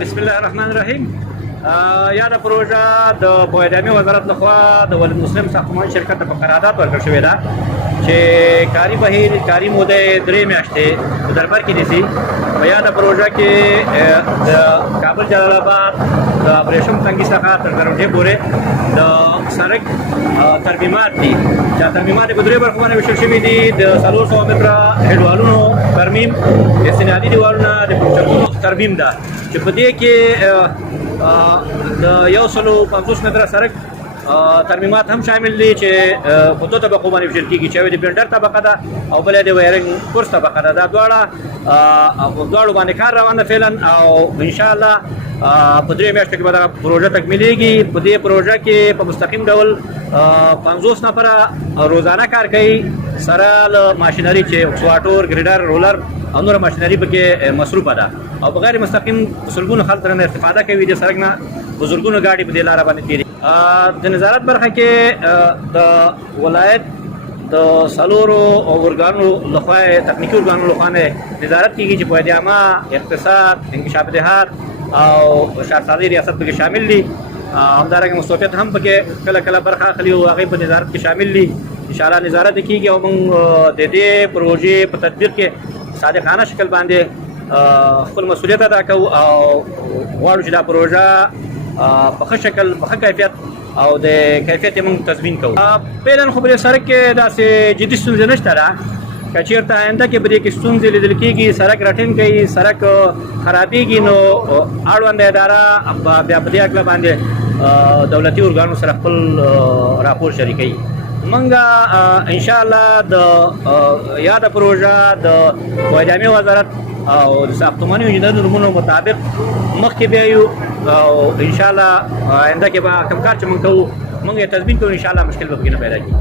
بسم الله الرحمن الرحیم. یاده پروژه د پوهنځي وزارت لخوا د ولید مسلم ساختماني شرکت ته په قرارداد ورکړل شوې ده چې کاري بهیر کاري موده 3 میاشتې په دربار کې نیسي. په یاده پروژه کې د کابل جلال آباد د ابریشم تنګي څخه تر ګرونډې پورې د سړک ترمیمات دي چې ترمیمات په درې برخو باندې ویشل شوي دي. د 400 متره دیوالونو ترمیم، استنادي دیوالونه، د پلچکونو ترمیم ده چې په دې کې د 150 متره سړک ترمیمات هم شامل دي چې په دوه طبقو باندې ویشل کېږي چې یوه د بلډر طبقه ده او بله د وایرنګ کورس طبقه ده. دا دواړو باندې کار روان ده فعلا او انشاءالله په 3 میاشتو کې به دغه پروژه تکمیلېږي. په دې پروژه کې په مستقیم ډول 50 نفره روزانه کار کوي سره له ماشینري چې سواټور، ګریډر، رولر او نور ماشینري پکې مصروفه ده او په غیر مستقیم سلګونو خلک ترنه استفاده کوي. د سړک نه بزرګونو ګاډي په دې لاره باندې تېري. د نظارت برخه کې د ولایت د څلورو ارګانونو لخوا تخنیکي ارګانونو لخوا نظارت کېږي چې پوهنځي عامه، اقتصاد، انکشاف دهات او شهرسازي ریاست پکې شامل دي. همدارنګه مستوفیت هم پکې کله کله برخه اخلي او هغوی په نظارت کې شامل دي. انشاءالله نظارت کېږي او موږ د دې پروژې په تدبیر کې صادقانه شکل باندې خپل مسؤلیت ادا کوو او غواړو چې دا پروژه په ښه شکل، په ښه کیفیت او د کیفیت یې موږ تضمین کوو. فعلا خو په دې سړک کې داسې جدي ستونزې نشته ده. که چېرته آینده کې په دې کې ستونزې لیدل کېږي، سړک رټین کوي، سړک خرابېږي، نو اړونده اداره بیا په دې هکله باندې دولتي ارګانو سره خپل راپور شریکوي. موږ انشاءالله د یاده پروژه د پوهنځي وزارت او د ساختماني انجینري نورمونو مطابق مخکې بیایو او انشاءالله آینده کې به کوم کار چې موږ کوو موږ یې تضمین کوو. انشاءالله مشکل به پکې نه پیدا کېږي.